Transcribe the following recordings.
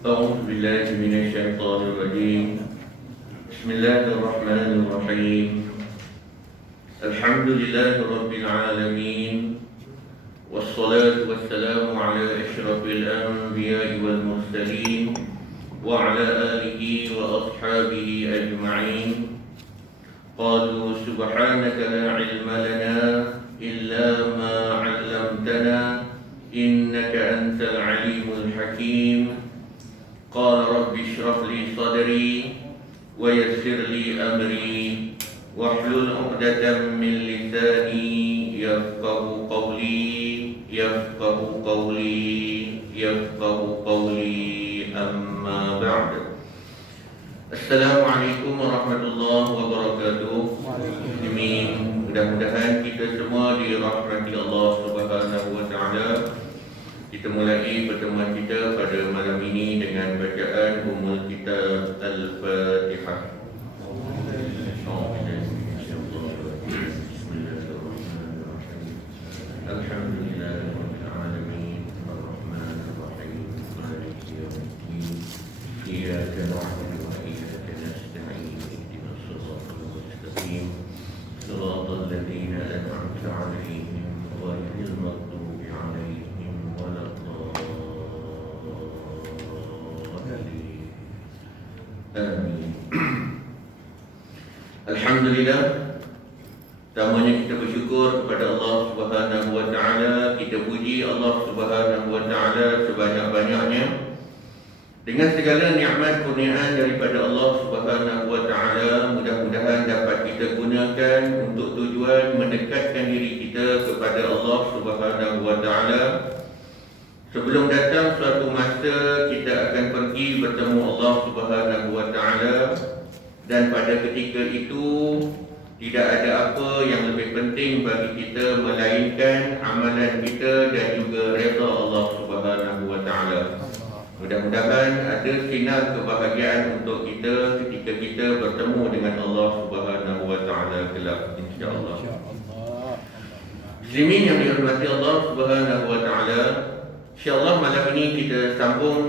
أعوذ بالله من الشيطان الرجيم. بسم الله الرحمن الرحيم. الحمد لله رب العالمين، والصلاة والسلام على أشرف الأنبياء والمرسلين وعلى آله وأصحابه أجمعين. قالوا سبحانك لا علم لنا إلا ما علمتنا إنك أنت العليم الحكيم. قال رب اشرح لي صدري ويسر لي أمري واحلل عقدة من لساني يفقه قولي أما بعد. Assalamualaikum warahmatullahi wabarakatuh. Muslimin, mudah-mudahan kita semua dirahmati Allah Subhanahu wa taala. Kita mulai pertemuan kita pada malam ini dengan bacaan Ummul Kitab Al-Fatihah. Alhamdulillahirabbil alamin, arrahmanir rahim, maliki yaumiddin. Iyyaka na'budu wa iyyaka nasta'in. Ihdinas siratal mustaqim. Siratal ladzina an'amta 'alaihim ghairil maghdubi 'alaihim waladdallin. Amin. Alhamdulillah, pertamanya kita bersyukur kepada Allah Subhanahu wa taala. Kita puji Allah Subhanahu wa taala sebanyak-banyaknya dengan segala nikmat kurniaan daripada Allah Subhanahu wa taala. Mudah-mudahan dapat kita gunakan untuk tujuan mendekatkan diri kita kepada Allah Subhanahu wa taala. Sebelum datang suatu masa kita akan pergi bertemu Allah Subhanahu wa taala, dan pada ketika itu tidak ada apa yang lebih penting bagi kita melainkan amalan kita dan juga redha Allah Subhanahu wa taala. Mudah-mudahan ada sinar kebahagiaan untuk kita ketika kita bertemu dengan Allah Subhanahu wa taala kelak, insya-Allah. Muslimin yang dirahmati Allah Subhanahu wa taala, insya-Allah malam ini kita sambung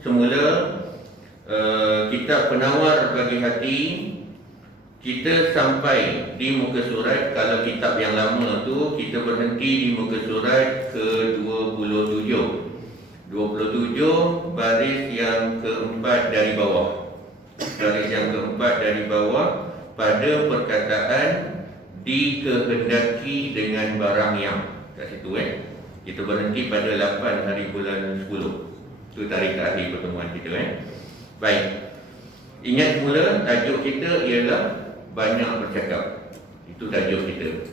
semula kitab Penawar Bagi Hati. Kita sampai di muka surat, kalau kitab yang lama tu kita berhenti di muka surat ke-27. 27 baris yang keempat dari bawah. Baris yang keempat dari bawah pada perkataan dikehendaki dengan barang yang. Kat situ kita berhenti pada 8 hari bulan 10. Itu tarikh akhir pertemuan kita Baik. Ingat semula tajuk kita ialah banyak bercakap. Itu tajuk kita.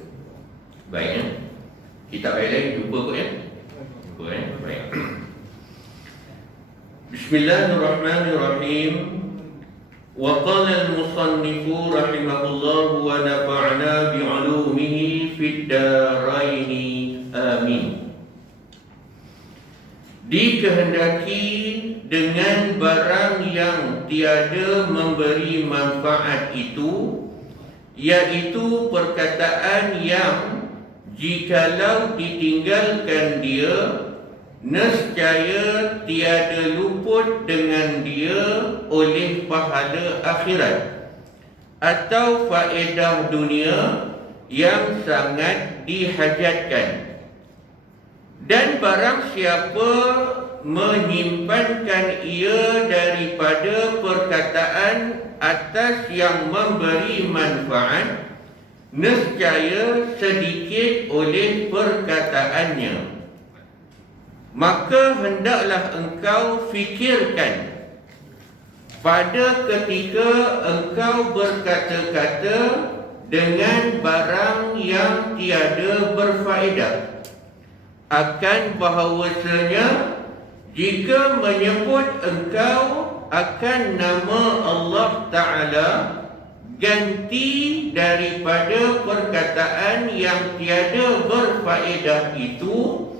Baik Kitab lain jumpa kot Jumpa Baik. Bismillahirrahmanirrahim. Wa qala al-musannifu rahimahullah wa nafa'na bi'ulumihi fid daraini amin. Dikehendaki dengan barang yang tiada memberi manfaat itu, iaitu perkataan yang jikalau ditinggalkan dia, nescaya tiada luput dengan dia oleh pahala akhirat atau faedah dunia yang sangat dihajatkan. Dan barang siapa menyimpankan ia daripada perkataan atas yang memberi manfaat, nescaya sedikit oleh perkataannya. Maka hendaklah engkau fikirkan pada ketika engkau berkata-kata dengan barang yang tiada berfaedah, akan bahawasanya jika menyebut engkau akan nama Allah Ta'ala, ganti daripada perkataan yang tiada berfaedah itu,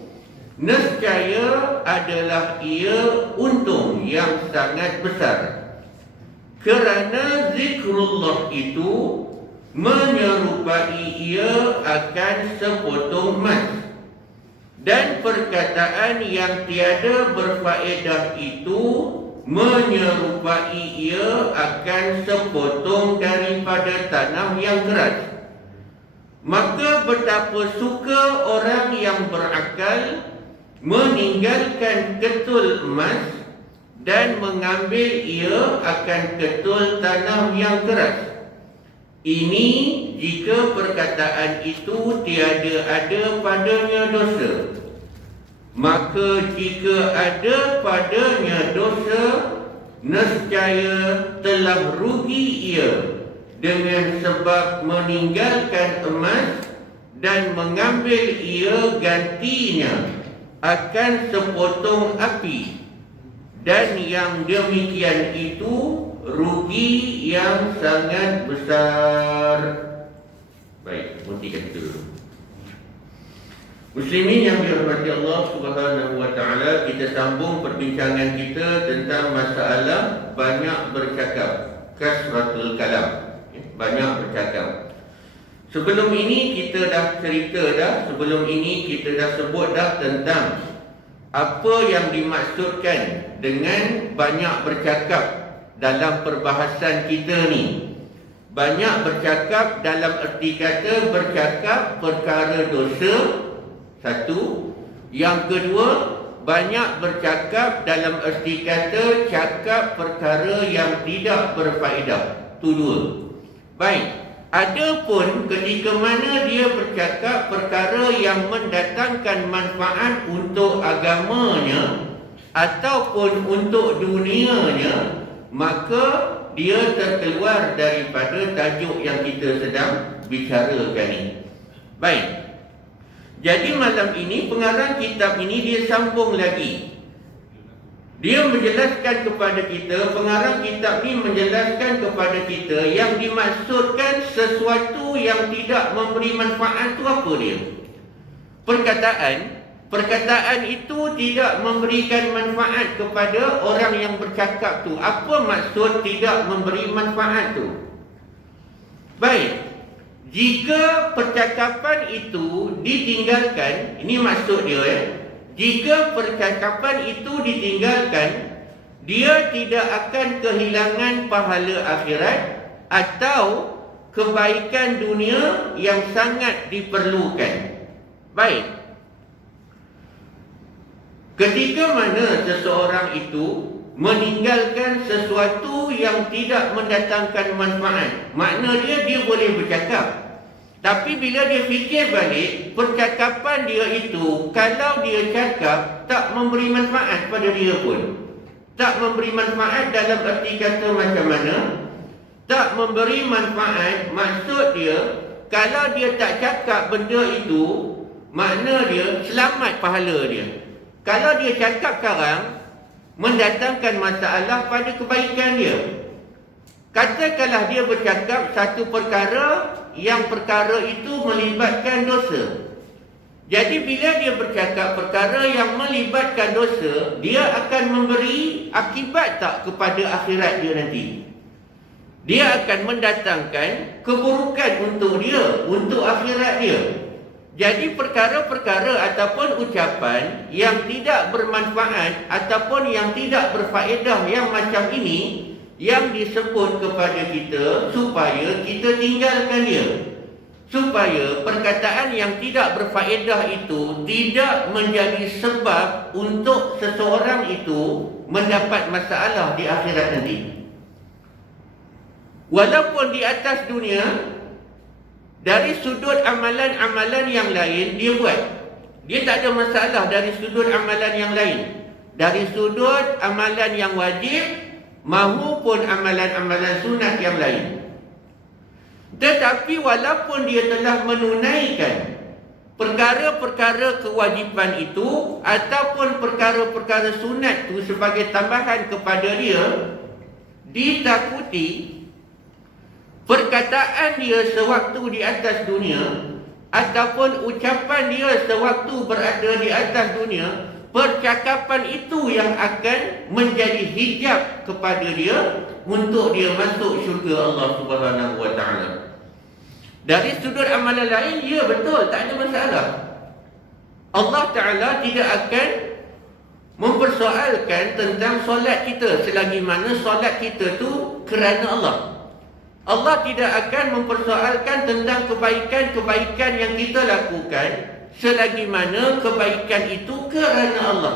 nescaya adalah ia untung yang sangat besar. Kerana zikrullah itu menyerupai ia akan sepotong emas, dan perkataan yang tiada berfaedah itu menyerupai ia akan sepotong daripada tanah yang keras. Maka betapa suka orang yang berakal meninggalkan ketul emas dan mengambil ia akan ketul tanah yang keras. Ini jika perkataan itu tiada ada padanya dosa. Maka jika ada padanya dosa, nescaya telah rugi ia dengan sebab meninggalkan emas dan mengambil ia gantinya akan sepotong api. Dan yang demikian itu rugi yang sangat besar. Baik, hentikan itu dulu. Muslimin yang dirahmati Allah Subhanahu wa taala, kita sambung perbincangan kita tentang masalah banyak bercakap, kasratul kalam. Banyak bercakap. Sebelum ini kita dah sebelum ini kita dah sebut tentang apa yang dimaksudkan dengan banyak bercakap dalam perbahasan kita ni. Banyak bercakap dalam erti kata bercakap perkara dosa, satu. Yang kedua, banyak bercakap dalam erti kata cakap perkara yang tidak berfaedah. Itu dua. Baik, adapun ketika mana dia bercakap perkara yang mendatangkan manfaat untuk agamanya ataupun untuk dunianya, maka dia terkeluar daripada tajuk yang kita sedang bicarakan ini. Baik, jadi malam ini pengarang kitab ini dia sambung lagi. Dia menjelaskan kepada kita, pengarang kitab ini menjelaskan kepada kita yang dimaksudkan sesuatu yang tidak memberi manfaat itu apa dia? Perkataan itu tidak memberikan manfaat kepada orang yang bercakap tu. Apa maksud tidak memberi manfaat tu? Baik, jika percakapan itu ditinggalkan, ini maksud dia jika percakapan itu ditinggalkan, dia tidak akan kehilangan pahala akhirat atau kebaikan dunia yang sangat diperlukan. Baik, ketika mana seseorang itu meninggalkan sesuatu yang tidak mendatangkan manfaat, makna dia boleh bercakap. Tapi bila dia fikir balik, percakapan dia itu, kalau dia cakap, tak memberi manfaat pada dia pun. Tak memberi manfaat dalam erti kata macam mana? Tak memberi manfaat, maksud dia, kalau dia tak cakap benda itu, makna dia selamat pahala dia. Kalau dia cakap sekarang, mendatangkan masalah pada kebaikan dia. Katakanlah dia bercakap satu perkara yang perkara itu melibatkan dosa. Jadi bila dia bercakap perkara yang melibatkan dosa, dia akan memberi akibat tak kepada akhirat dia nanti? Dia akan mendatangkan keburukan untuk dia, untuk akhirat dia. Jadi perkara-perkara ataupun ucapan yang tidak bermanfaat ataupun yang tidak berfaedah yang macam ini, yang disebut kepada kita supaya kita tinggalkan dia, supaya perkataan yang tidak berfaedah itu tidak menjadi sebab untuk seseorang itu mendapat masalah di akhirat nanti. Walaupun di atas dunia, dari sudut amalan-amalan yang lain dia buat, dia tak ada masalah dari sudut amalan yang lain. Dari sudut amalan yang wajib maupun amalan-amalan sunat yang lain. Tetapi walaupun dia telah menunaikan perkara-perkara kewajipan itu ataupun perkara-perkara sunat itu sebagai tambahan kepada dia, ditakuti perkataan dia sewaktu di atas dunia ataupun ucapan dia sewaktu berada di atas dunia, percakapan itu yang akan menjadi hijab kepada dia untuk dia masuk syurga Allah Subhanahu wa taala. Dari sudut amalan lain, ya betul, tak ada masalah. Allah Taala tidak akan mempersoalkan tentang solat kita, selagi mana solat kita tu kerana Allah. Allah tidak akan mempersoalkan tentang kebaikan-kebaikan yang kita lakukan selagi mana kebaikan itu kerana Allah,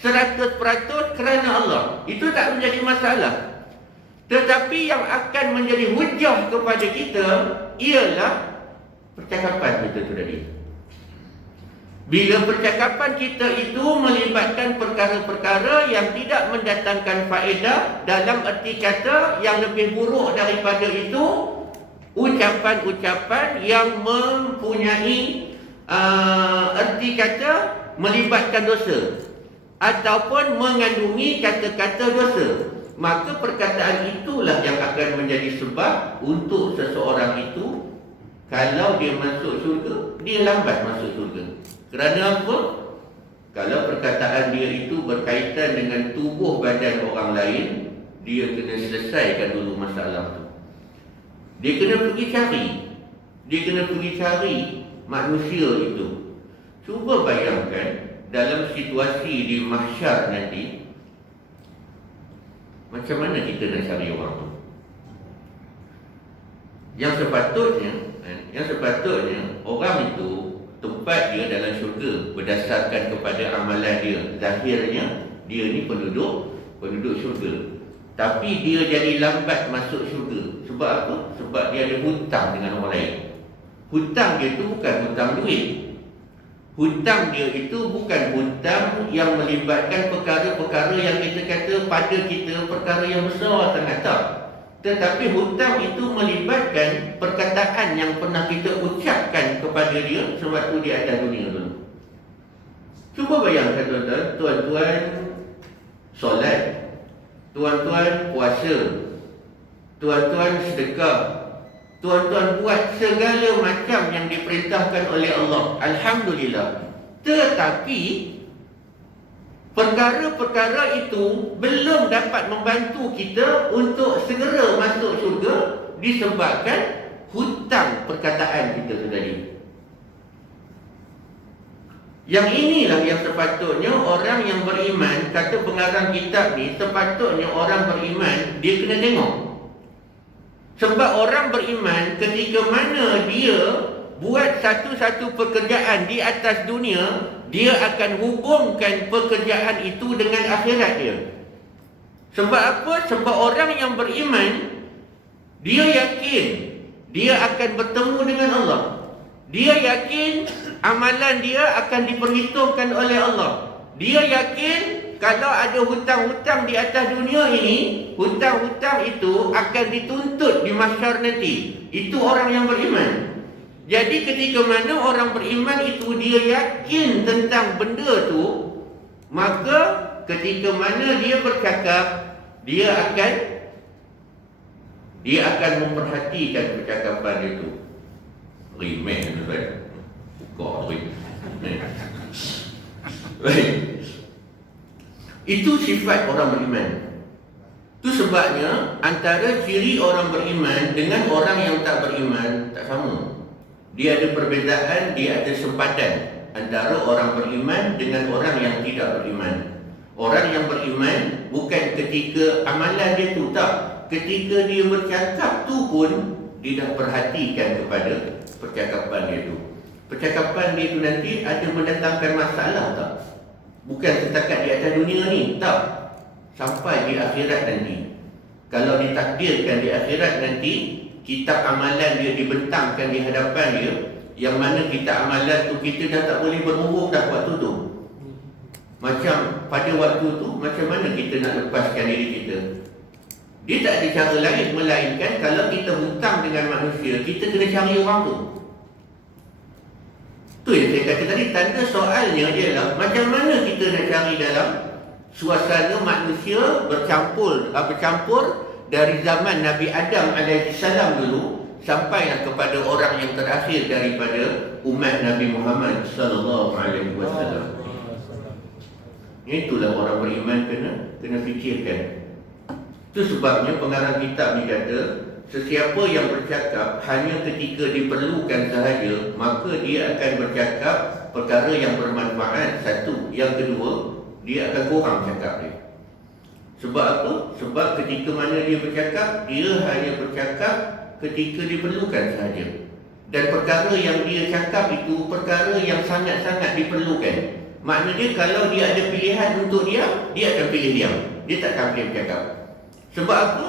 100% kerana Allah. Itu tak menjadi masalah. Tetapi yang akan menjadi hujah kepada kita ialah percakapan kita tu tadi. Bila percakapan kita itu melibatkan perkara-perkara yang tidak mendatangkan faedah, dalam erti kata yang lebih buruk daripada itu, ucapan-ucapan yang mempunyai erti kata melibatkan dosa ataupun mengandungi kata-kata dosa, maka perkataan itulah yang akan menjadi sebab untuk seseorang itu, kalau dia masuk syurga, dia lambat masuk syurga. Kerana apa? Kalau perkataan dia itu berkaitan dengan tubuh badan orang lain, dia kena selesaikan dulu masalah tu. Dia kena pergi cari manusia itu. Cuba bayangkan dalam situasi di mahsyar nanti, macam mana kita nak cari orang tu? Yang sepatutnya orang itu tempat dia dalam syurga berdasarkan kepada amalan dia. Zahirnya dia ni penduduk syurga, tapi dia jadi lambat masuk syurga. Sebab apa? Sebab dia ada hutang dengan orang lain. Hutang dia tu bukan hutang duit. Hutang dia itu bukan hutang yang melibatkan perkara-perkara yang kita kata pada kita perkara yang besar sangat, tak. Tetapi hutang itu melibatkan perkataan yang pernah kita ucapkan kepada dia sewaktu di atas dunia dulu. Cuba bayangkan tuan-tuan, tuan-tuan solat, tuan-tuan puasa, tuan-tuan sedekah, tuan-tuan buat segala macam yang diperintahkan oleh Allah. Alhamdulillah. Tetapi perkara-perkara itu belum dapat membantu kita untuk segera masuk syurga disebabkan hutang perkataan kita tadi. Yang inilah yang sepatutnya orang yang beriman, kata pengarang kitab ni, sepatutnya orang beriman dia kena tengok. Sebab orang beriman ketika mana dia buat satu-satu pekerjaan di atas dunia, dia akan hubungkan pekerjaan itu dengan akhirat dia. Sebab apa? Sebab orang yang beriman, dia yakin dia akan bertemu dengan Allah. Dia yakin amalan dia akan diperhitungkan oleh Allah. Dia yakin kalau ada hutang-hutang di atas dunia ini, hutang-hutang itu akan dituntut di mahsyar nanti. Itu orang yang beriman. Jadi ketika mana orang beriman itu dia yakin tentang benda tu, maka ketika mana dia bercakap, dia akan memperhatikan percakapan itu. Remeh tu kan. Buka remeh. Baik. Itu sifat orang beriman. Itu sebabnya antara ciri orang beriman dengan orang yang tak beriman tak sama. Dia ada perbezaan, dia ada sempadan antara orang beriman dengan orang yang tidak beriman. Orang yang beriman bukan ketika amalan dia tu, tak. Ketika dia bercakap tu pun dia dah perhatikan kepada percakapan dia tu. Percakapan dia tu nanti ada mendatangkan masalah tak? Bukan setakat di atas dunia ni, tak. Sampai di akhirat nanti. Kalau ditakdirkan di akhirat nanti, kitab amalan dia dibentangkan di hadapan dia, yang mana kitab amalan tu kita dah tak boleh berhubung dah waktu tu. Macam pada waktu tu, macam mana kita nak lepaskan diri kita? Dia tak ada cara lain melainkan kalau kita hutang dengan manusia, kita kena cari orang tu. Tu yang saya kata tadi, tanda soalnya ialah macam mana kita nak cari dalam suasana manusia bercampur dari zaman Nabi Adam alaihissalam dulu sampailah kepada orang yang terakhir daripada umat Nabi Muhammad sallallahu alaihi wasallam. Itulah orang beriman kena fikirkan. Itu sebabnya pengarang kitab ni kata, sesiapa yang bercakap hanya ketika diperlukan sahaja, maka dia akan bercakap perkara yang bermanfaat. Satu. Yang kedua, dia akan kurang cakap dia. Sebab apa? Sebab ketika mana dia bercakap, dia hanya bercakap ketika diperlukan sahaja. Dan perkara yang dia cakap itu perkara yang sangat-sangat diperlukan. Maknanya kalau dia ada pilihan untuk diam, dia akan pilih diam. Dia tak akan pilih bercakap. Sebab apa?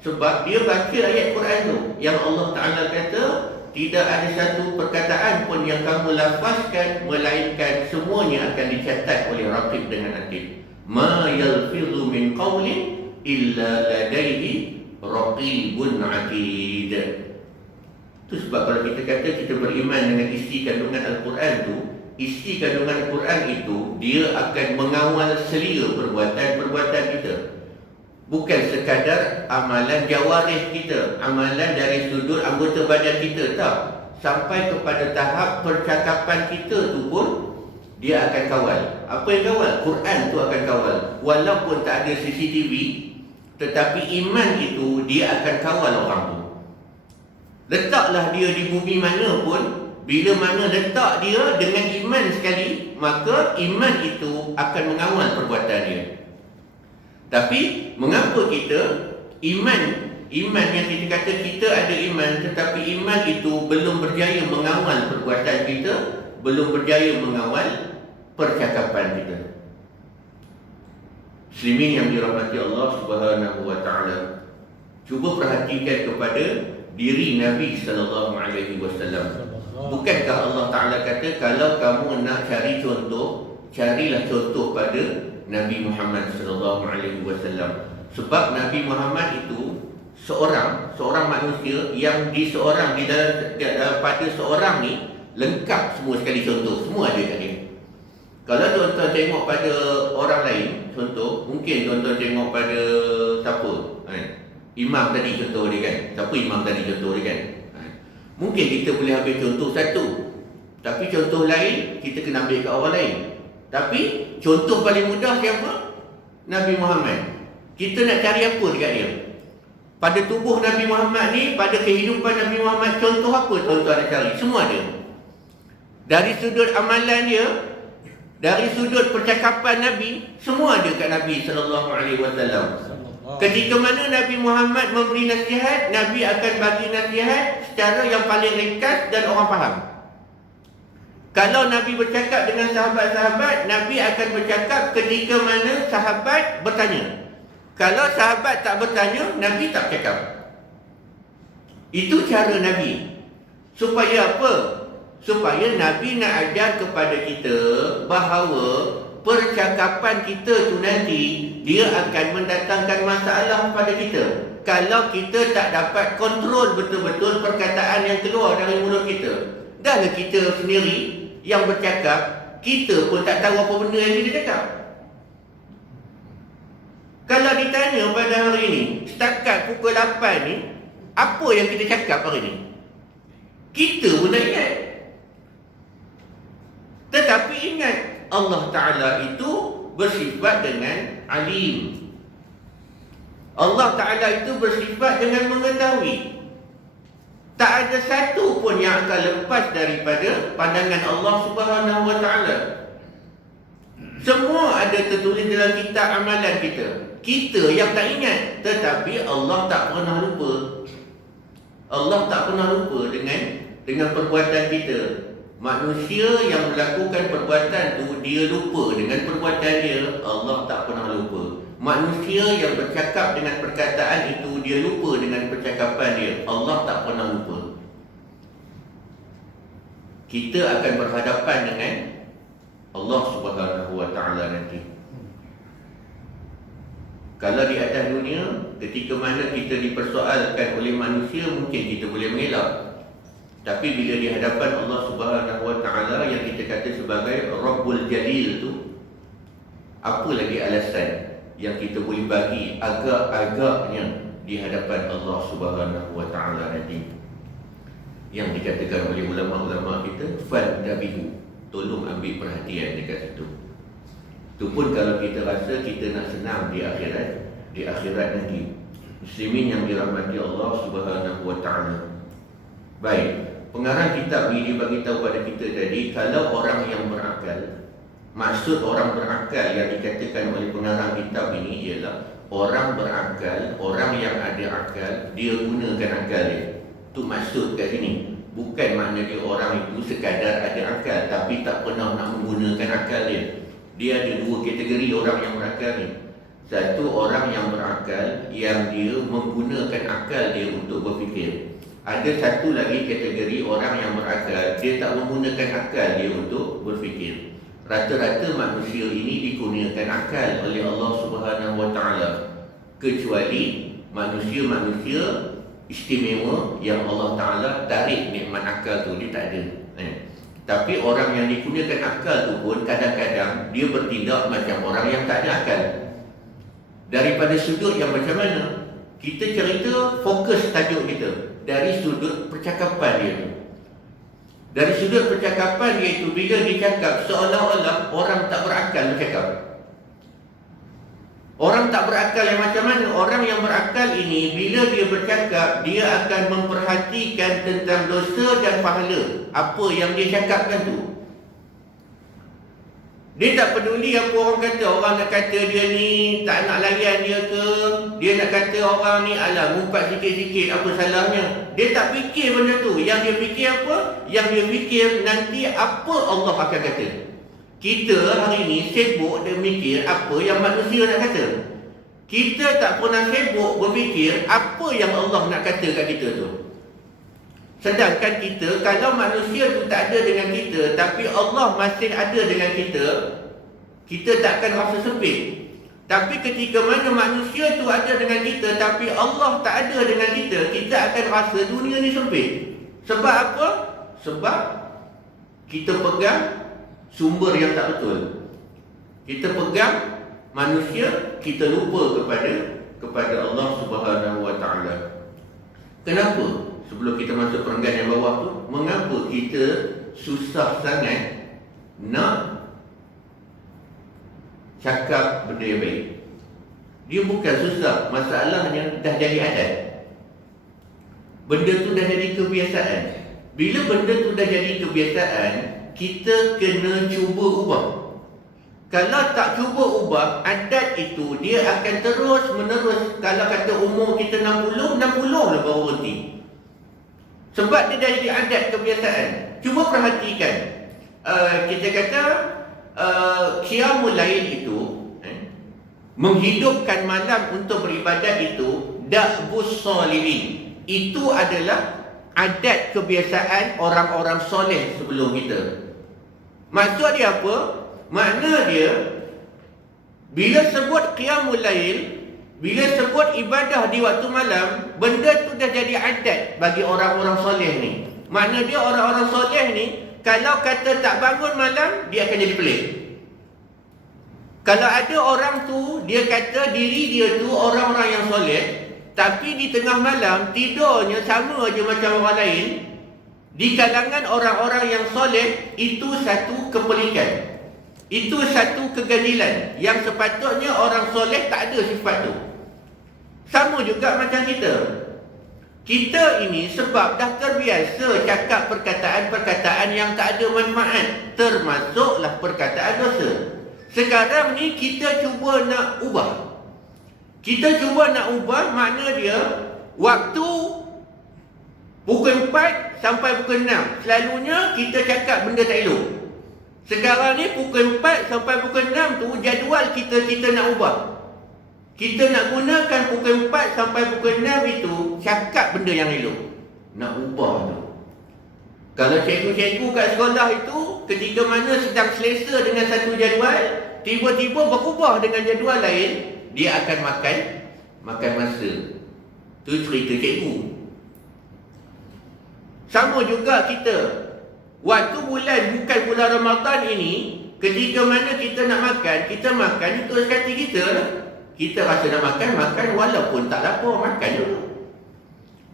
Sebab dia baca ayat Quran tu yang Allah Ta'ala kata, tidak ada satu perkataan pun yang kamu lafazkan melainkan semuanya akan dicatat oleh Raqib dengan Atid. Ma yalfidhu min qawlin illa ladaihi raqibun atid. Itu sebab kalau kita kata kita beriman dengan isi kandungan Al-Quran tu, isi kandungan Al-Quran itu dia akan mengawal selia perbuatan-perbuatan kita. Bukan sekadar amalan jawarih kita, amalan dari sudut anggota badan kita, tak. Sampai kepada tahap percakapan kita tu pun dia akan kawal. Apa yang kawal? Quran tu akan kawal. Walaupun tak ada CCTV, tetapi iman itu dia akan kawal orang tu. Letaklah dia di bumi mana pun, bila mana letak dia dengan iman sekali, maka iman itu akan mengawal perbuatan dia. Tapi mengapa kita iman yang kita kata kita ada iman, tetapi iman itu belum berjaya mengawal perbuatan kita, belum berjaya mengawal percakapan kita. Muslimin yang dirahmati Allah Subhanahu wa taala, cuba perhatikan kepada diri Nabi sallallahu alaihi wasallam. Bukankah Allah Taala kata kalau kamu nak cari contoh, carilah contoh pada Nabi Muhammad sallallahu alaihi wasallam. Sebab Nabi Muhammad itu seorang manusia yang di dalam pada seorang ni lengkap semua sekali contoh, semua ada kat dia. Kalau tuan-tuan tengok pada orang lain, contoh, mungkin tuan-tuan tengok pada siapa? Imam tadi contoh dia kan. Siapa imam tadi contoh dia kan? Mungkin kita boleh ambil contoh satu, tapi contoh lain kita kena ambil kat orang lain. Tapi contoh paling mudah siapa? Nabi Muhammad. Kita nak cari apa dekat dia? Pada tubuh Nabi Muhammad ni, pada kehidupan Nabi Muhammad, contoh apa tuan-tuan nak cari? Semua ada. Dari sudut amalan dia, dari sudut percakapan Nabi, semua ada kat Nabi sallallahu alaihi wasallam. Ketika mana Nabi Muhammad memberi nasihat, Nabi akan bagi nasihat secara yang paling ringkas dan orang faham. Kalau Nabi bercakap dengan sahabat-sahabat, Nabi akan bercakap ketika mana sahabat bertanya. Kalau sahabat tak bertanya, Nabi tak bercakap. Itu cara Nabi. Supaya apa? Supaya Nabi nak ajar kepada kita bahawa percakapan kita tu nanti dia akan mendatangkan masalah pada kita. Kalau kita tak dapat kontrol betul-betul perkataan yang keluar dari mulut kita. Dahlah kita sendiri yang bercakap, kita pun tak tahu apa benda yang kita cakap. Kalau ditanya pada hari ini, setakat pukul 8 ni, apa yang kita cakap hari ini? Kita pun tak ingat. Tetapi ingat, Allah Ta'ala itu bersifat dengan alim. Allah Ta'ala itu bersifat dengan mengetahui. Tak ada satu pun yang akan lepas daripada pandangan Allah Subhanahu wa Ta'ala. Semua ada tertulis dalam kitab amalan kita. Kita yang tak ingat, tetapi Allah tak pernah lupa. Allah tak pernah lupa dengan perbuatan kita. Manusia yang melakukan perbuatan tu, dia lupa dengan perbuatan dia, Allah tak pernah lupa. Manusia yang bercakap dengan perkataan itu, dia lupa dengan percakapan dia, Allah tak pernah lupa. Kita akan berhadapan dengan Allah Subhanahu wa Ta'ala nanti. Kalau di atas dunia, ketika mana kita dipersoalkan oleh manusia, mungkin kita boleh mengelak. Tapi bila di hadapan Allah Subhanahu wa Ta'ala yang kita kata sebagai Rabbul Jalil tu, apa lagi alasan yang kita boleh bagi agak-agaknya di hadapan Allah Subhanahu wa Ta'ala nanti? Yang dikatakan oleh ulama-ulama kita, fantabihu, tolong ambil perhatian dekat situ. Itu pun kalau kita rasa kita nak senang di akhirat nanti. Muslimin yang dirahmati Allah Subhanahu wa Ta'ala. Baik, pengarang kitab ini bagi tahu pada kita tadi, kalau orang yang berakal, Maksud orang berakal yang dikatakan oleh pengarang kitab ini ialah orang berakal, orang yang ada akal, dia gunakan akal dia. Itu maksud kat sini. Bukan makna dia orang itu sekadar ada akal tapi tak pernah nak menggunakan akal dia. Dia ada dua kategori orang yang berakal ni. Satu, orang yang berakal yang dia menggunakan akal dia untuk berfikir. Ada satu lagi kategori orang yang berakal, dia tak menggunakan akal dia untuk berfikir. Rata-rata manusia ini dikurniakan akal oleh Allah Subhanahu Wa Taala, kecuali manusia-manusia istimewa yang Allah Taala tarik nikmat akal tu, dia tak ada. Tapi orang yang dikurniakan akal tu pun kadang-kadang dia bertindak macam orang yang tak ada akal. Daripada sudut yang macam mana? Kita cerita fokus tajuk kita dari sudut percakapan dia tu. Dari sudut percakapan dia itu, bila dia cakap seolah-olah orang tak berakal bercakap. Orang tak berakal yang macam mana? Orang yang berakal ini, bila dia bercakap, dia akan memperhatikan tentang dosa dan pahala apa yang dia cakapkan tu. Dia tak peduli apa orang kata. Orang nak kata dia ni tak nak layan dia ke, dia nak kata orang ni alah ngumpat sikit-sikit, apa salahnya. Dia tak fikir benda tu. Yang dia fikir apa? Yang dia fikir nanti apa Allah akan kata. Kita hari ni sibuk dia mikir apa yang manusia nak kata. Kita tak pernah sibuk berfikir apa yang Allah nak kata kat kita tu. Sedangkan kita, kalau manusia tu tak ada dengan kita, tapi Allah masih ada dengan kita, kita takkan rasa sempit. Tapi ketika mana manusia tu ada dengan kita, tapi Allah tak ada dengan kita, kita akan rasa dunia ni sempit. Sebab apa? Sebab kita pegang sumber yang tak betul. Kita pegang manusia, kita lupa kepada Allah Subhanahu Wa Taala. Kenapa? Sebelum kita masuk perenggan yang bawah tu, mengapa kita susah sangat nak cakap benda yang baik? Dia bukan susah, masalahnya dah jadi adat. Benda tu dah jadi kebiasaan. Bila benda tu dah jadi kebiasaan, kita kena cuba ubah. Kalau tak cuba ubah, adat itu dia akan terus menerus. Kalau kata umur kita 60 lah baru berhenti. Sebab dia dah jadi adat kebiasaan. Cuba perhatikan, kita kata qiyamul lail itu, menghidupkan malam untuk beribadat itu, da'bus solihin. Itu adalah adat kebiasaan orang-orang soleh sebelum kita. Maksud dia apa? Makna dia, bila sebut qiyamul lail, bila sebut ibadah di waktu malam, benda tu dah jadi adat bagi orang-orang soleh ni. Makna dia orang-orang soleh ni, kalau kata tak bangun malam, dia akan jadi pelik. Kalau ada orang tu, dia kata diri dia tu orang-orang yang soleh, tapi di tengah malam tidurnya sama aja macam orang lain, di kalangan orang-orang yang soleh, itu satu kepelikan. Itu satu keganjilan yang sepatutnya orang soleh tak ada sifat tu. Sama juga macam kita. Kita ini sebab dah terbiasa cakap perkataan-perkataan yang tak ada manfaat, termasuklah perkataan dosa. Sekarang ni kita cuba nak ubah. Kita cuba nak ubah, makna dia waktu pukul 4 sampai pukul 6 selalunya kita cakap benda tak elok. Sekarang ni pukul 4 sampai pukul 6 tu jadual kita nak ubah. Kita nak gunakan pukul 4 sampai pukul 6 itu cakap benda yang elok. Nak ubah tu. Kalau cikgu-cikgu kat sekolah itu ketika mana sedang selesa dengan satu jadual, tiba-tiba berubah dengan jadual lain, dia akan makan masa. Tu cerita cikgu. Sama juga kita. Waktu bukan bulan Ramadan ini, ketika mana kita nak makan, kita makan itu sekali kita lah. Kita rasa nak makan walaupun tak lapar, makan dulu.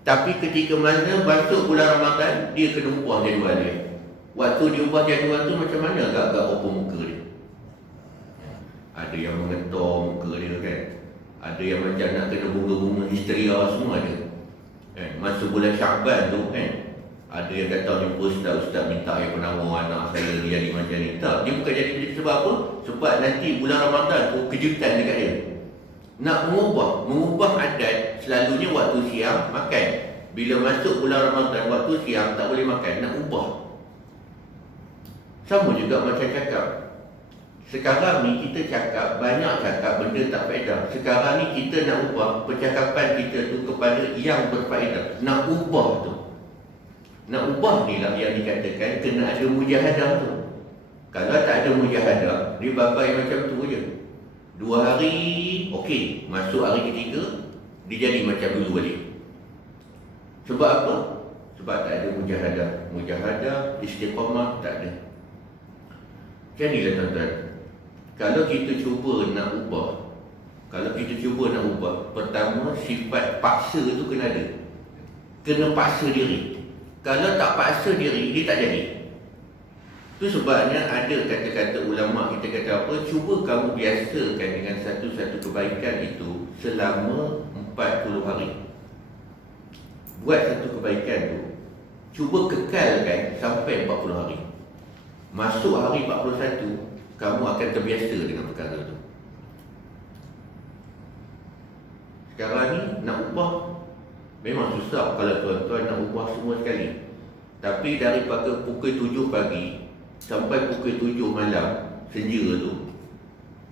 Tapi ketika mana masuk bulan Ramadan, dia kena ubah jadual dia. Waktu dia ubah jadual tu macam mana agak-agak open muka dia. Ada yang mengetor muka dia kan. Ada yang macam nak kena bunga-bunga histeria semua ada. Masuk bulan Syaban tu kan, Ada yang kata jumpa ustaz minta air penawar anak saya dia jadi macam ni. Tak, dia bukan jadi macam sebab apa? Sebab nanti bulan Ramadan tu kejutan dekat dia. Nak mengubah adat, selalunya waktu siang makan. Bila masuk bulan Ramadan waktu siang tak boleh makan, nak ubah. Sama juga macam cakap. Sekarang ni kita cakap, banyak cakap benda tak faedah. Sekarang ni kita nak ubah percakapan kita tu kepada yang berfaedah. Nak ubah tu. Nak ubah ni lah yang dikatakan kena ada mujahadah tu. Kalau tak ada mujahadah, dia babai macam tu je. 2 hari, okey. Masuk hari ketiga, dia jadi macam dulu balik. Sebab apa? Sebab tak ada mujahadah. Mujahadah, istiqamah, tak ada. Macam ni lah tuan-tuan. Kalau kita cuba nak ubah, pertama sifat paksa tu kena ada. Kena paksa diri. Kalau tak paksa diri, dia tak jadi. Itu sebabnya ada kata-kata ulama' kita kata apa, cuba kamu biasakan dengan satu-satu kebaikan itu selama 40 hari. Buat satu kebaikan tu, cuba kekalkan sampai 40 hari. Masuk hari 41, kamu akan terbiasa dengan perkara itu. Sekarang ni nak ubah memang susah kalau tuan-tuan nak ubah semua sekali. Tapi daripada pukul 7 pagi sampai pukul 7 malam senja tu,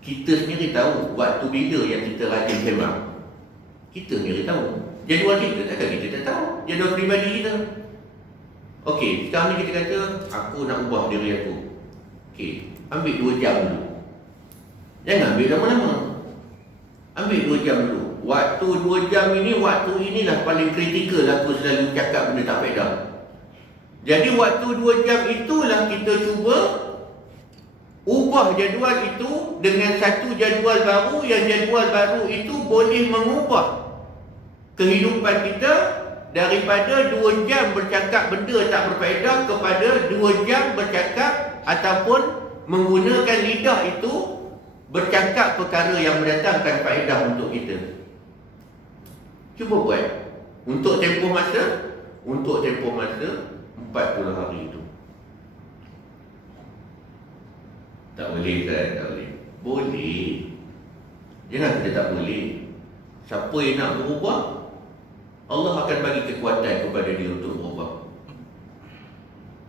kita sendiri tahu waktu bila yang kita rajin sembang. Kita sendiri tahu. Jadual kita takkan kita tak tahu. Jadual peribadi kita. Okey, sekarang ni kita kata aku nak ubah diri aku. Okey, ambil 2 jam dulu. Jangan ambil lama-lama. Ambil 2 jam dulu. Waktu 2 jam ini, waktu inilah paling kritikal aku selalu cakap benda tak faedah. Jadi waktu 2 jam itulah kita cuba ubah jadual itu dengan satu jadual baru, yang jadual baru itu boleh mengubah kehidupan kita daripada 2 jam bercakap benda tak berfaedah kepada 2 jam bercakap ataupun menggunakan lidah itu bercakap perkara yang mendatangkan faedah untuk kita. Cuba buat. Untuk tempoh masa 40 hari itu. Tak boleh kan? Tak boleh. Boleh. Jangan kita tak boleh. Siapa yang nak berubah, Allah akan bagi kekuatan kepada dia untuk berubah.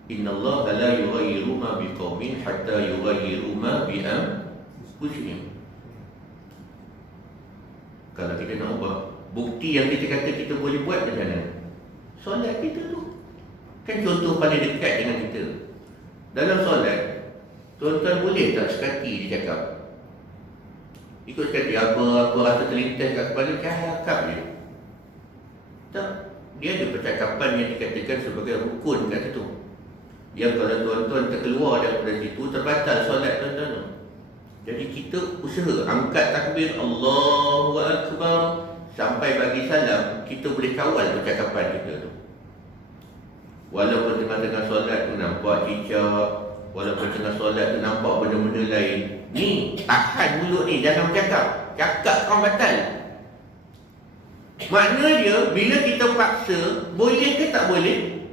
Inna Allah la yughayyiru ma biqaumin hatta yughayyiru ma bi anfusihim. Kalau kita nak ubah, bukti yang kita kata kita boleh buat macam mana? Solat kita tu kan contoh paling dekat dengan kita. Dalam solat, tuan-tuan boleh tak sekali dia cakap? Ikut sekali apa rasa terlintas kat kepala, cakap je. Tak, dia ada percakapan yang dikatakan sebagai rukun kat situ. Yang kalau tuan-tuan terkeluar daripada situ, terbatal solat tuan-tuan. Jadi kita usaha angkat takbir Allahu Akbar sampai bagi salam, kita boleh kawal percakapan kita tu. Walaupun tengah-tengah solat tu nampak cicak, walaupun tengah solat tu nampak benda-benda lain, ni tahan mulut ni, jangan bercakap. Cakap kau batal. Makna dia, bila kita paksa, boleh ke tak boleh?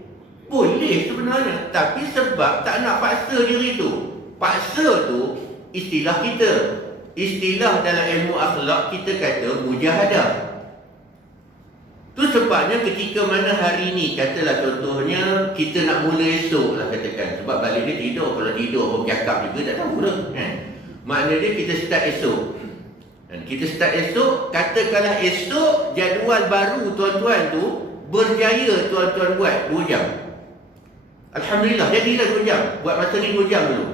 Boleh sebenarnya. Tapi sebab tak nak paksa diri tu. Paksa tu istilah kita. Istilah dalam ilmu akhlak kita kata mujahadah. Tu sebabnya ketika mana hari ni, katalah contohnya kita nak mula esok lah katakan. Sebab balik dia tidur. Kalau tidur pun bercakap juga tak tahu lah. Makna dia kita start esok. Dan kita start esok, katakanlah esok jadual baru tuan-tuan tu berjaya tuan-tuan buat 2 jam. Alhamdulillah, jadilah 2 jam. Buat masa ni 2 jam dulu.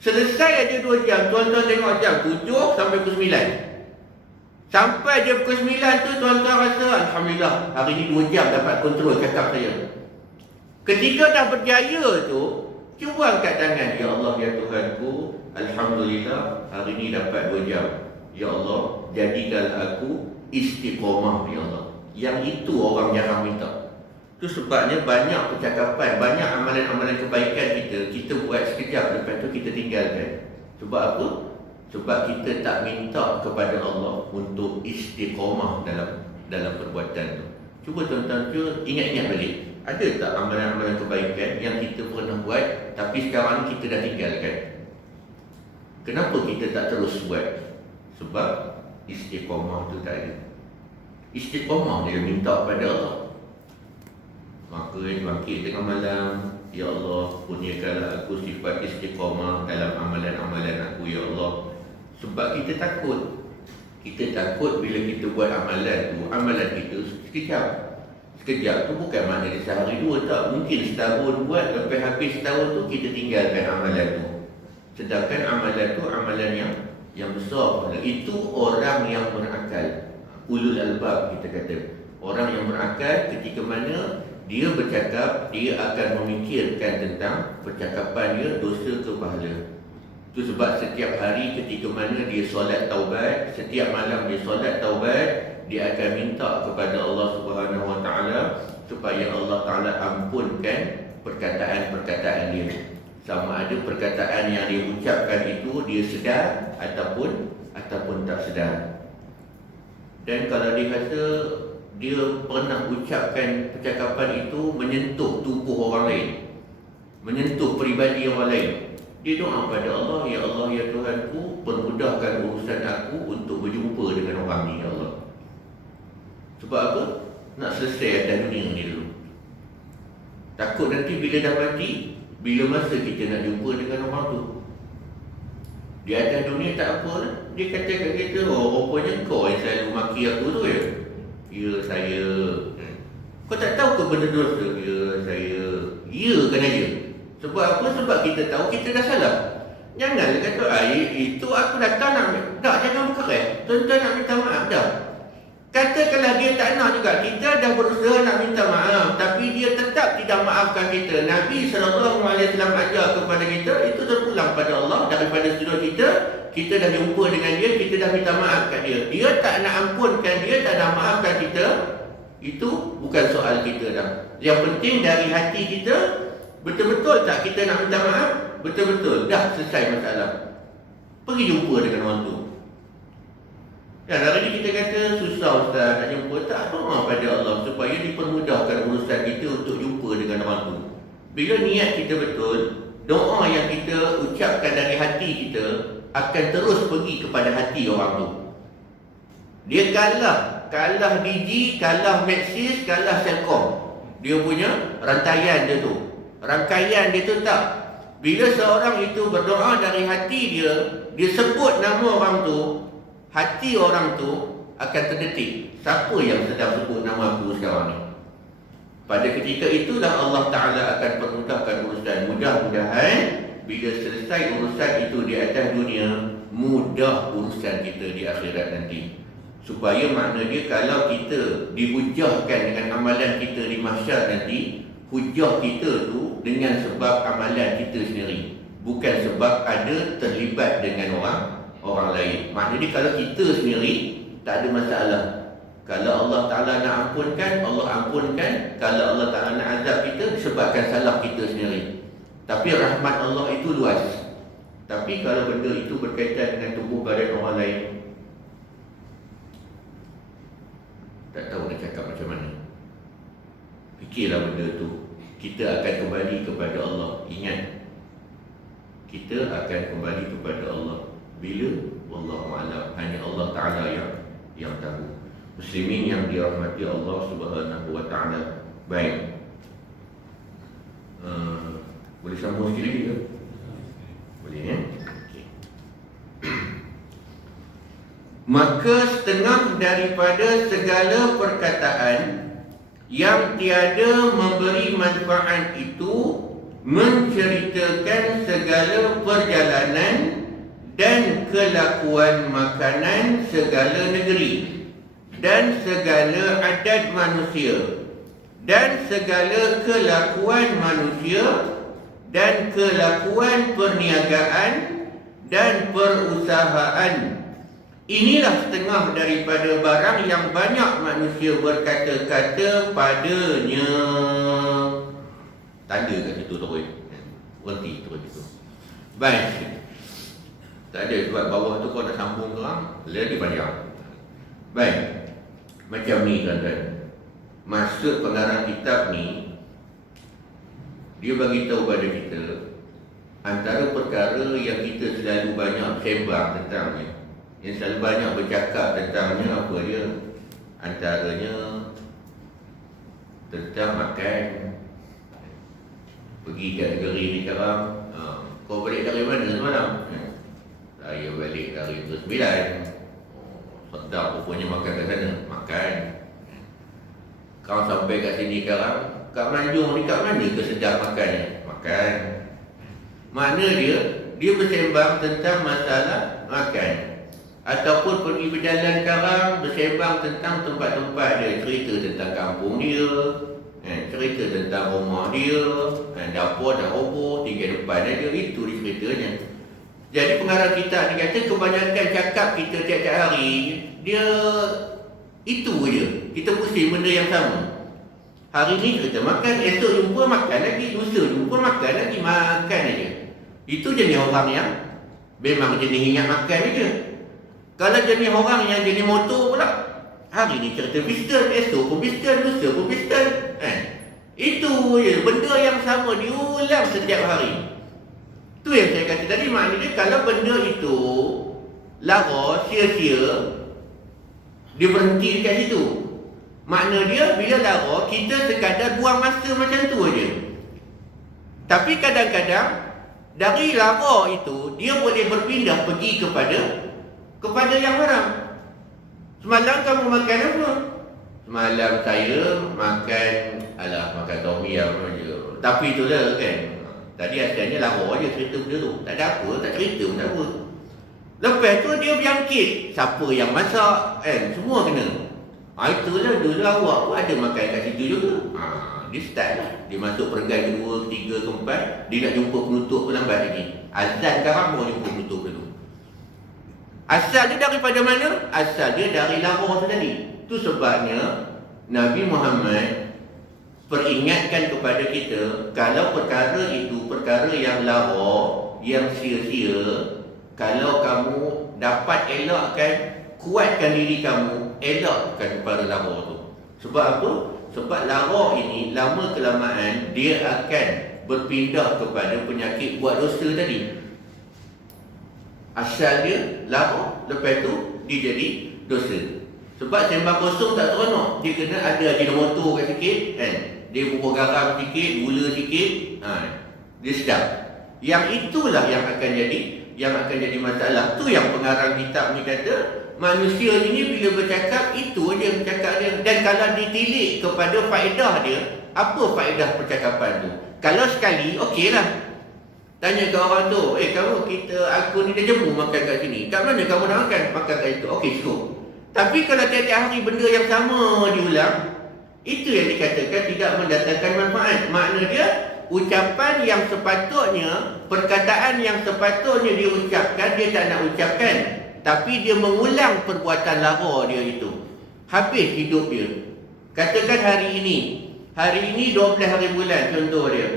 Selesai aja 2 jam, tuan-tuan tengok jam 7 sampai pukul 9. Sampai je pukul 9 tu tuan-tuan rasa Alhamdulillah, hari ni 2 jam dapat kontrol cakap saya. Ketika dah berjaya tu, cuba angkat tangan. Ya Allah, ya Tuhanku, Alhamdulillah hari ni dapat 2 jam. Ya Allah, jadikan aku istiqamah, ya Allah. Yang itu orang jarang minta. Itu sebabnya banyak percakapan, banyak amalan-amalan kebaikan kita buat sekejap, lepas tu kita tinggalkan. Sebab apa? Sebab kita tak minta kepada Allah untuk istiqamah dalam perbuatan tu. Cuba tuan-tuan ingat-ingat balik. ada tak amalan-amalan kebaikan yang kita pernah buat tapi sekarang kita dah tinggalkan? Kenapa kita tak terus buat? Sebab istiqamah tu tak ada. Istiqamah dia minta pada Allah. Maka bangkit tengah malam, ya Allah, kurniakanlah aku sifat istiqamah dalam amalan-amalan aku, ya Allah. Sebab kita takut. Kita takut bila kita buat amalan tu, amalan kita sekejap. Sekejap tu bukan maknanya sehari dua, tak. Mungkin setahun buat, lepas habis setahun tu kita tinggalkan amalan tu. Sedangkan amalan tu amalan yang besar. Itu orang yang berakal. Ulul albab kita kata. Orang yang berakal ketika mana dia bercakap, dia akan memikirkan tentang percakapan dia, dosa ke pahala. Itu sebab setiap hari ketika mana dia solat taubat, setiap malam dia solat taubat, dia akan minta kepada Allah Subhanahu Wa Taala supaya Allah Taala ampunkan perkataan-perkataan dia. Sama ada perkataan yang dia ucapkan itu dia sedar ataupun tak sedar. Dan kalau dia kata dia pernah ucapkan percakapan itu menyentuh tubuh orang lain, menyentuh peribadi orang lain, dia doa pada Allah, ya Allah, ya Tuhanku, permudahkan urusan aku untuk berjumpa dengan orang ni, ya Allah. Sebab apa? Nak selesai atas dunia ni dulu. Takut nanti bila dah mati, bila masa kita nak jumpa dengan orang tu, di atas dunia tak apa lah. Dia kata kat kita, oh rupanya kau yang selalu maki aku tu ya? Ya saya. Kau tak tahu ke benda dosa? Ya saya. Ya kan aja. Sebab apa? Sebab kita tahu kita dah salah. Janganlah kata, itu aku datang nak. Tak, jangan berkeras. Tuan-tuan nak minta maaf dah. Katakanlah dia tak nak juga. Kita dah berusaha nak minta maaf, tapi dia tetap tidak maafkan kita. Nabi SAW ajar kepada kita, itu terpulang pada Allah daripada sudut kita. Kita dah jumpa dengan dia, kita dah minta maaf kat dia. Dia tak nak ampunkan, dia tak nak maafkan kita. Itu bukan soal kita dah. Yang penting dari hati kita, betul-betul tak kita nak minta maaf? Betul-betul, dah selesai masalah. Pergi jumpa dengan orang tu. Dan hari ini kita kata, susah Ustaz nak jumpa. Tak, doa pada Allah supaya dipermudahkan urusan kita untuk jumpa dengan orang tu. Bila niat kita betul, doa yang kita ucapkan dari hati kita akan terus pergi kepada hati orang tu. Dia kalah Digi, kalah Maxis, kalah Selcom. Dia punya rantaian dia tu. Rangkaian dia tu tak. Bila seorang itu berdoa dari hati dia, dia sebut nama orang tu, hati orang tu akan terdetik. Siapa yang sedang sebut nama aku sekarang ni? Pada ketika itulah Allah Ta'ala akan permudahkan urusan. Mudah-mudahan bila selesai urusan itu di atas dunia, mudah urusan kita di akhirat nanti. Supaya makna dia kalau kita dihujahkan dengan amalan kita di mahsyar nanti, hujah kita tu dengan sebab amalan kita sendiri, bukan sebab ada terlibat dengan orang lain. Maknanya kalau kita sendiri tak ada masalah. Kalau Allah Ta'ala nak ampunkan, Allah ampunkan. Kalau Allah Ta'ala nak azab kita, disebabkan salah kita sendiri. Tapi rahmat Allah itu luas. Tapi kalau benda itu berkaitan dengan tubuh badan orang lain, tak tahu nak cakap macam mana. Fikirlah benda tu. Kita akan kembali kepada Allah. Ingat, kita akan kembali kepada Allah. Bila? Wallahu'alam. Hanya Allah Ta'ala yang tahu. Muslimin yang dirahmati Allah Subhanahu Wa Ta'ala. Baik, boleh sambung sikit lagi ke? Boleh ya? Okay. Maka setengah daripada segala perkataan yang tiada memberi manfaat itu menceritakan segala perjalanan dan kelakuan makanan segala negeri dan segala adat manusia dan segala kelakuan manusia dan kelakuan perniagaan dan perusahaan. Inilah setengah daripada barang yang banyak manusia berkata-kata padanya. Tanda kat situ terus. Berhenti terus situ. Baik. Tak ada sebab bawah tu kau nak sambung ke orang, lagi panjang. Baik. Macam ni tuan-tuan. Maksud pengarang kitab ni, Dia bagi tahu pada kita antara perkara yang kita selalu banyak sembang tentangnya, yang selalu banyak bercakap tentangnya, apa dia? Antaranya tentang makan. Pergi kat negeri ni sekarang, kau balik dari mana semalam? Saya balik dari Bersembilan. Sedap rupanya makan kat sana. Makan. Kau sampai kat sini sekarang, kat Manjung ni kat mana ke sedap makannya? Makan. Makna dia bersembang tentang masalah makan. Ataupun pergi berjalan sekarang, bersembang tentang tempat-tempat dia. Cerita tentang kampung dia, cerita tentang rumah dia, dapur dah roboh, tinggal depan dia. Itu dia ceritanya. Jadi pengarang kitab ni kata kebanyakan cakap kita tiap-tiap hari, dia itu je. Kita pusing benda yang sama. Hari ni cerita makan, esok jumpa makan lagi, lusa jumpa makan lagi, makan aja. Itu jenis orang yang memang jenis ingat makan je. Kalau jenis orang yang jenis motor pula, hari ni cerita pistol, esok pun pistol, lusa pun pistol. Itu je, benda yang sama diulang setiap hari. Itu yang saya kata tadi, maknanya kalau benda itu lara, sia-sia, dia berhenti dekat situ. Makna dia bila lara, kita sekadar buang masa macam tu aja. Tapi kadang-kadang dari lara itu dia boleh berpindah pergi kepada yang haram. Semalam kamu makan apa? Semalam saya makan tom yum aja. Tapi itulah kan. Tadi asalnya lara aja cerita benda tu. Tak ada apa, tak cerita pun tak apa. Lepas tu dia berjangkit. Siapa yang masak kan? Semua kena. Itulah dulu awak pun ada makan kat situ juga. Dia start lah. Dia masuk perenggan kedua, ketiga, keempat. Dia nak jumpa penutup pun lambat lagi. Azan sekarang baru jumpa penutup dulu. Asal dia daripada mana? Asal dia dari lara tu tadi. Itu sebabnya Nabi Muhammad peringatkan kepada kita, kalau perkara itu perkara yang lara, yang sia-sia, kalau kamu dapat elakkan, kuatkan diri kamu, elakkan kepada lara tu. Sebab apa? Sebab lara ini lama kelamaan dia akan berpindah kepada penyakit buat dosa tadi. Asal dia lara, lepas tu dia jadi dosa. Sebab sembang kosong tak seronok. Dia kena ada ajinomoto kat sikit kan. Dia bubur garam sikit, gula sikit, dia sedap. Yang itulah yang akan jadi masalah. Tu yang pengarang kitab ni kata, manusia ini bila bercakap itu aja cakap dia. Dan kalau ditilik kepada faedah dia, apa faedah percakapan tu? Kalau sekali, okeylah. Tanya ke orang tu, aku ni dah jemu makan kat sini. Kat mana kamu nak makan? Makan kat situ. Okey, cukup. Tapi kalau tiap-tiap hari benda yang sama diulang, itu yang dikatakan tidak mendatangkan manfaat. Makna dia, ucapan yang sepatutnya, perkataan yang sepatutnya dia ucapkan, dia tak nak ucapkan. Tapi dia mengulang perbuatan lara dia itu. Habis hidup dia. Katakan hari ini 12 hari bulan contoh dia.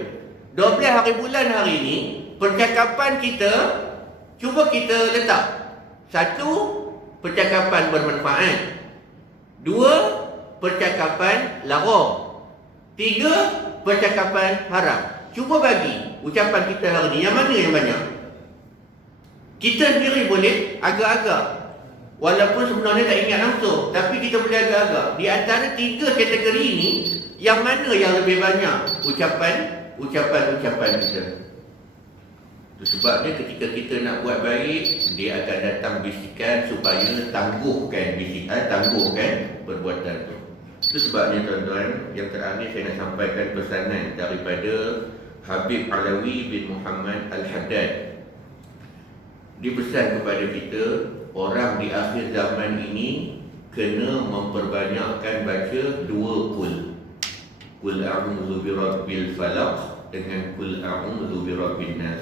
12 hari bulan hari ini, percakapan kita, cuba kita letak. 1, percakapan bermanfaat. 2, percakapan lara. 3, percakapan haram. Cuba bagi ucapan kita hari ini, yang mana yang banyak? Kita sendiri boleh agak-agak. Walaupun sebenarnya tak ingat langsung, tapi kita boleh agak-agak. Di antara 3 kategori ini, yang mana yang lebih banyak ucapan kita? Itu sebabnya ketika kita nak buat baik, dia akan datang bisikan supaya tangguhkan perbuatan itu. Itu sebabnya tuan-tuan, yang terakhir saya nak sampaikan pesanan daripada Habib Alawi bin Muhammad Al-Haddad. Dia pesan kepada kita, orang di akhir zaman ini kena memperbanyakkan baca 2 kul. Kul a'udzu birabbil falaq dengan kul a'udzu birabbin nas.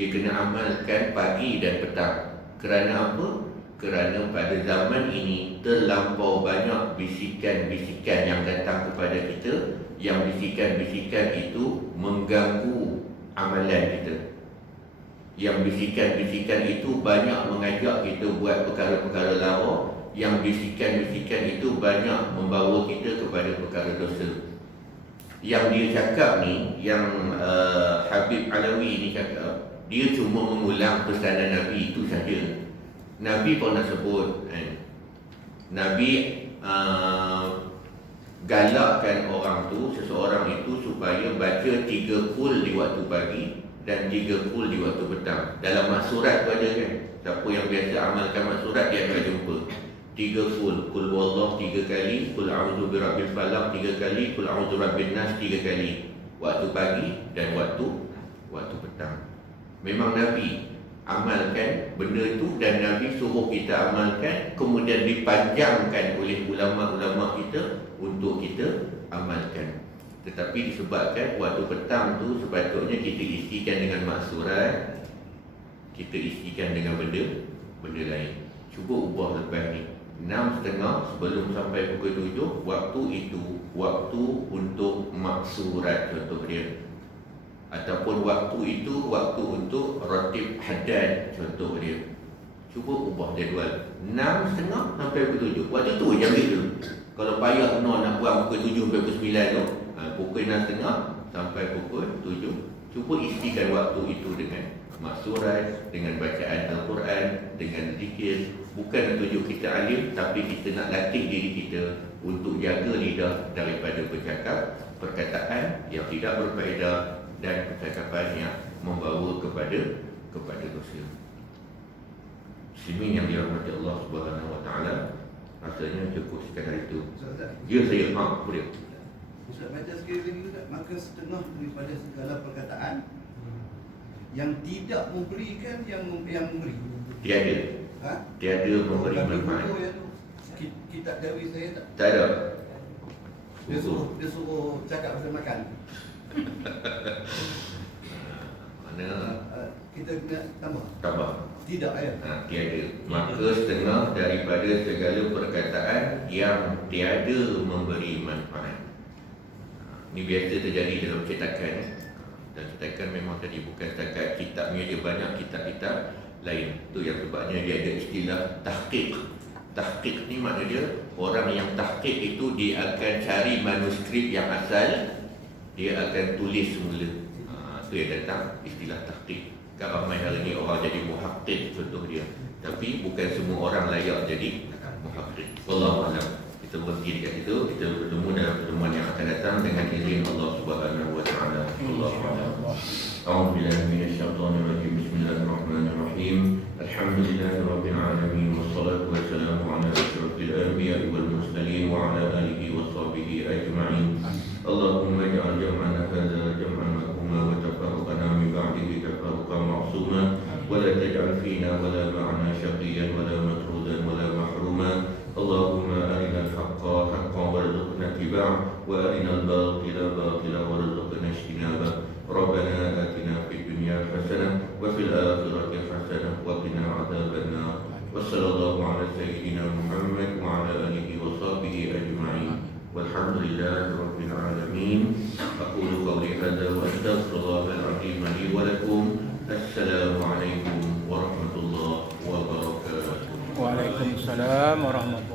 Dia kena amalkan pagi dan petang. Kerana apa? Kerana pada zaman ini terlampau banyak bisikan-bisikan yang datang kepada kita, yang bisikan-bisikan itu mengganggu amalan kita. Yang bisikan-bisikan itu banyak mengajak kita buat perkara-perkara lara, yang bisikan-bisikan itu banyak membawa kita kepada perkara dosa. Yang dia cakap ni, yang Habib Alawi ni cakap, dia cuma mengulang pesanan Nabi itu saja. Nabi pernah sebut kan, Nabi galakkan orang tu, seseorang itu supaya baca 3 kul di waktu pagi dan 3 kul di waktu petang. Dalam maksurat tu ada kan, siapa yang biasa amalkan maksurat dia akan jumpa 3 kul huwallah 3 kali, kul a'udzu birabbil falaq 3 kali, kul a'udzu birabbin nas 3 kali, waktu pagi dan waktu petang. Memang Nabi amalkan benda itu dan Nabi suruh kita amalkan, kemudian dipanjangkan oleh ulama-ulama kita untuk kita amalkan. Tetapi disebabkan waktu petang tu sepatutnya kita isikan dengan maksurat, kita isikan dengan benda lain. Cuba ubah lepas ni 6.30 sebelum sampai pukul 7, waktu itu waktu untuk maksurat contoh dia, ataupun waktu itu waktu untuk ratib haddad contoh dia. Cuba ubah jadual 6.30 sampai pukul 7. Waktu tu je ambil dulu. Kalau payah benar nak buat pukul 7 sampai pukul 9 tu, pukul 6.30 sampai pukul 7, cuba isikan waktu itu dengan maksurat, dengan bacaan Al-Quran, dengan zikir. Bukan untuk kita alim, tapi kita nak latih diri kita untuk jaga lidah daripada bercakap perkataan yang tidak berfaedah dan percakapan yang membawa kepada dosa. Muslimin yang dirahmati Allah Subhanahu wa taala, rasanya cukup sekadar itu. Ya, saya boleh. Ustaz baca sekali lagi Ustaz, maka setengah daripada segala perkataan yang tidak memberikan yang memberi. Tiada. Tiada memberi manfaat. Kitab Dawi saya tak ada. Dia suruh cakap pasal makan. Mana kita kena tambah. Tidak ya. Tiada. Maka setengah daripada segala perkataan yang tiada memberi manfaat. Ini biasa terjadi dalam cetakan. Dan cetakan memang tadi bukan setakat kitabnya, dia banyak kitab-kitab lain. Itu yang sebabnya dia ada istilah tahqiq. Tahqiq ni makna dia, orang yang tahqiq itu dia akan cari manuskrip yang asal, dia akan tulis semula. Itu yang datang istilah tahqiq. Kan ramai hari ni orang jadi muhaqqiq contoh dia, tapi bukan semua orang layak jadi muhaqqiq. Wallahu a'lam. Kita berhenti dekat situ. Kita bertemu dalam pertemuan yang akan datang dengan izin Allah Subhanahu wa taala. Allahu a'lam. A'udzu billahi minasyaitonir rajim. Bismillahirrahmanirrahim. Alhamdulillahirabbil alamin wassalatu wassalamu ala asyrafil anbiya'i wal mursalin wa ala alihi washabbihi ajma'in. Allahumma ij'al jam'ana hadza jam'an marhuma wa tafarraqana min ba'dihi tafarruqan ma'suma wa la taj'al fina wa la ma'ana shaqiyyan wa la matrudan wa la mahruma. Allahumma arina al-haqqa haqqan warzuqna ittiba'ah wa arina al-batila batilan warzuqna ijtinabah. Rabbana atina fid dunya hasanah wa fil akhirati hasanah wa qina adzaban nar. Wa sallallahu ala sayyidina Muhammad wa ala alihi wa sahbihi ajma'in. Walhamdulillahi rabbil alamin. Aqulu qawli hadza wa astaghfirullahal azim li wa lakum. Assalamu alaikum warahmatullahi wabarakatuh. Waalaikumsalam warahmatullahi wabarakatuh.